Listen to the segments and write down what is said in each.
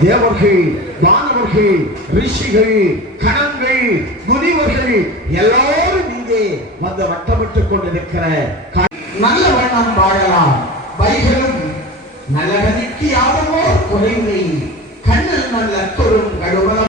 தேவர்கள் வானவர்கள் ரிஷிகள் கணங்கள் முனிவர்கள் எல்லாரும் இங்கே வந்து வட்டமிட்டுக் கொண்டிருக்கிற நல்ல வண்ணம் வாழலாம். வைகளும் நல்லவனுக்கு யாருமோ குறைவை கண்ணில் நல்ல தொரும் கடுவலம்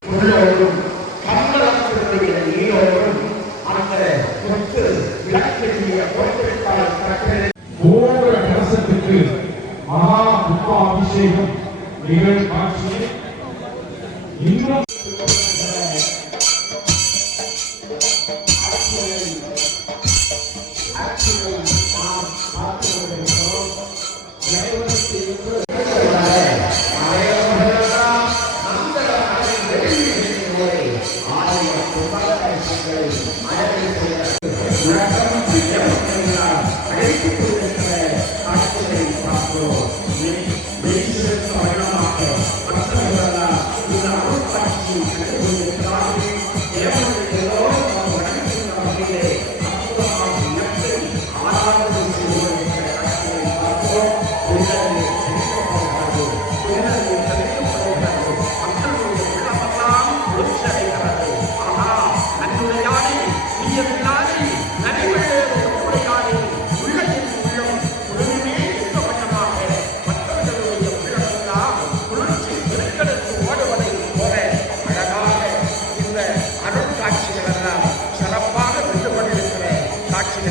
சிறப்பாக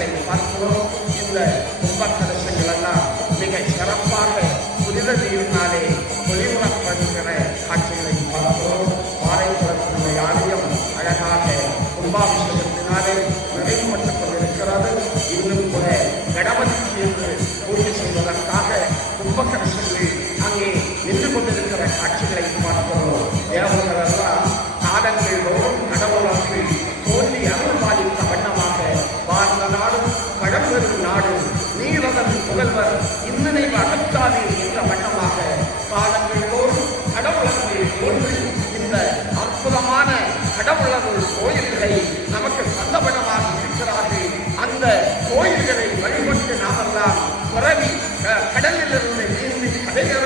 காட்சிகளை பார்க்கிறோம் புகழ்வர் இந்நினைவு அகற்றாதே என்ற வண்ணமாக பாடங்கள் தோறும் கடவுளர்கள் தோன்றி இந்த அற்புதமான கடவுளர்கள் கோயில்களை நமக்கு சந்தபடமாக இருக்கிறார்கள். அந்த கோயில்களை வழிபட்டு நாமெல்லாம் பிறவி கடலிலிருந்து நீந்தி கடையேற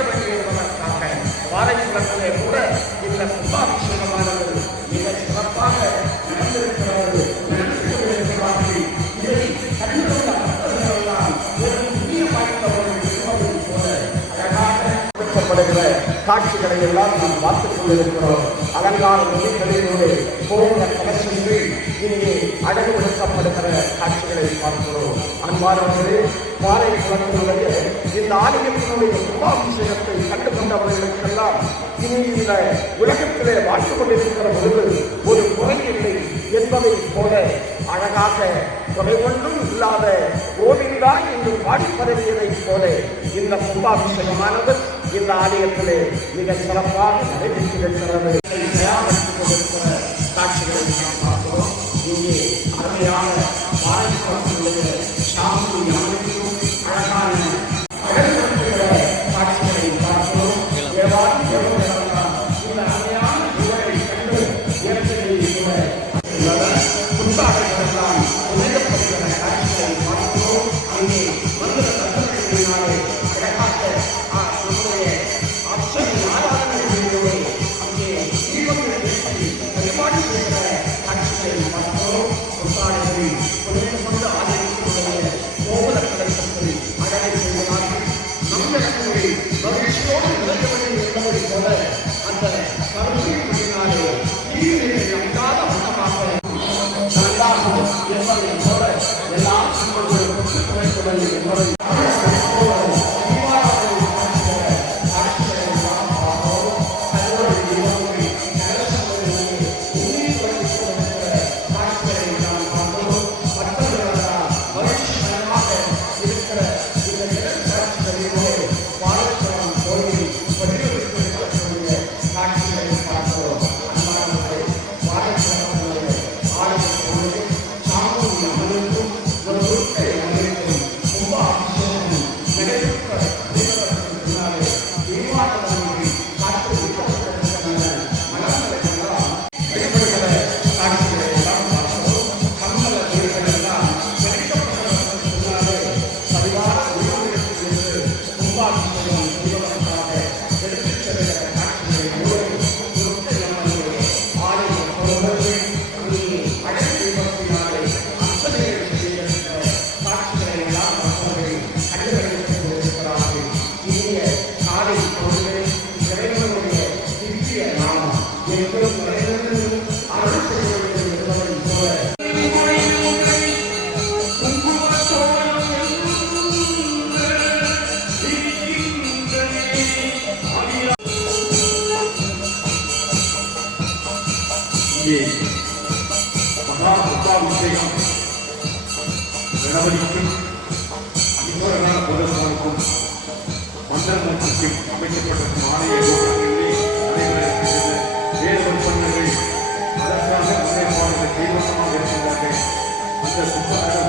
அழகாக காட்சிகளை எல்லாம் நாம் பார்த்துக் கொண்டிருக்கிறோம். அலங்கார மொழிகளிலே கோபுர கலசங்கள் இங்கே அழகுபடுத்தப்படுகிற காட்சிகளை பார்க்கிறோம். அன்பானவர்களே பாறை குளத்தினுடைய இந்த ஆலயத்தினுடைய கும்பாபிஷேகத்தை கண்டு கொண்டவர்களுக்கெல்லாம் இனி இந்த உலகத்திலே வாழ்ந்து கொண்டிருக்கிற பொழுது ஒரு குறை இல்லை என்பதைப் போல அழகாக குறை ஒன்றும் இல்லாத கோவிந்தா என்று பாடி பரவியதைப் போல இந்த கும்பாபிஷேகமானது இந்த ஆலயத்திலே மிக சிறப்பாக நடைபெற்றிருக்கிறது Deus abençoe. இங்கே மகா புத்தாபிஷேகம் கணவனுக்கும் ஈஸ்வரனான புதல்வனுக்கும் மந்திரமூர்த்திக்கும் அமைக்கப்பட்ட ஆலய கோபுரங்களிலே நடைபெற வேறு ஒப்பந்தங்கள் அதற்காக முன்னேற்பாடுகள் தீவிரமாக இருக்கின்றார்கள். அந்த புத்தாளர்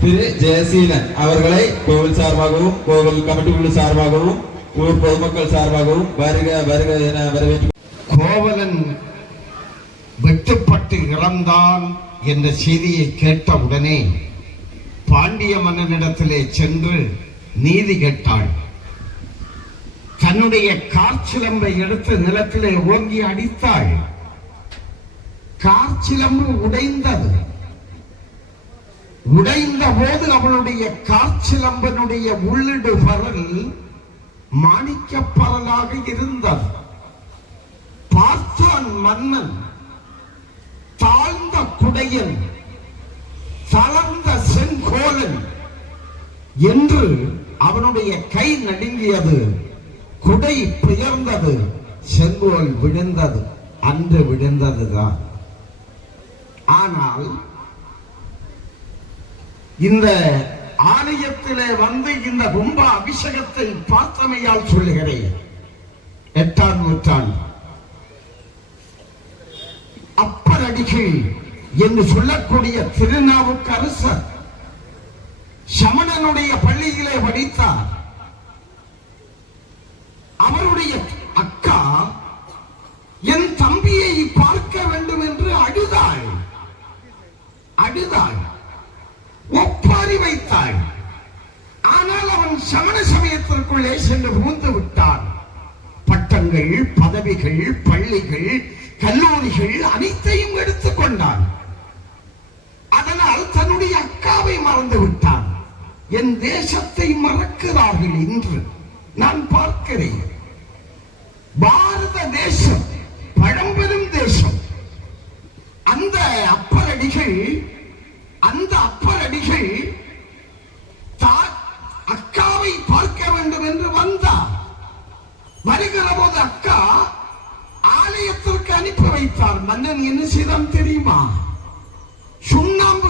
திரு ஜெயசீலன் அவர்களை கோவில் சார்பாகவும் கோவில் கமிட்டி குழு சார்பாகவும் ஊர் பொதுமக்கள் சார்பாகவும் வருக வருக என வரவேற்று கோவலன் வெட்டுப்பட்டு இறந்தான் என்ற செய்தியை கேட்ட உடனே பாண்டிய மன்னனிடத்திலே சென்று நீதி கேட்டாள். தன்னுடைய காற்சிலம்பை எடுத்து நிலத்திலே ஓங்கி அடித்தாள். காற்சிலம்பு உடைந்தது. உடைந்த போது அவளுடைய காற்சிலம்பனுடைய உள்ளிடு பரல் மாணிக்க பரலாக இருந்தது. பார்த்தான் மன்னன் தாழ்ந்த குடையன் தளர்ந்த செங்கோலன் என்று அவனுடைய கை நடுங்கியது. குடை பெயர்ந்தது செங்கோல் விழுந்தது அன்று விழுந்ததுதான். ஆனால் இந்த ஆலயத்திலே வந்து இந்த கும்ப அபிஷேகத்தை பார்த்தமையால் சொல்லுகிறேன். எட்டாம் நூற்றாண்டு. அப்பரடிகள் என்று சொல்லக்கூடிய திருநாவுக்கரசர் சமணனுடைய பள்ளியிலே படித்தார். அவருடைய அக்கா என் தம்பியை பார்க்க வேண்டும் என்று அழுதாள். அழுதாள். அதற்குள்ளே சென்று புகுந்து விட்டார் பட்டங்கள் பதவிகள் பள்ளிகள் கல்லூரிகள் அனைத்தையும் எடுத்துக்கொண்டான் அதனால் தன்னுடைய அக்காவை மறந்து விட்டான். என் தேசத்தை மறக்கிறார்கள் இன்று நான் பார்க்கிறேன். பாரத தேசம் பழம்பெரும் தேசம். அந்த அப்பரடிகள் என்ன செய்தான் தெரியுமா? சுண்ணாம்பு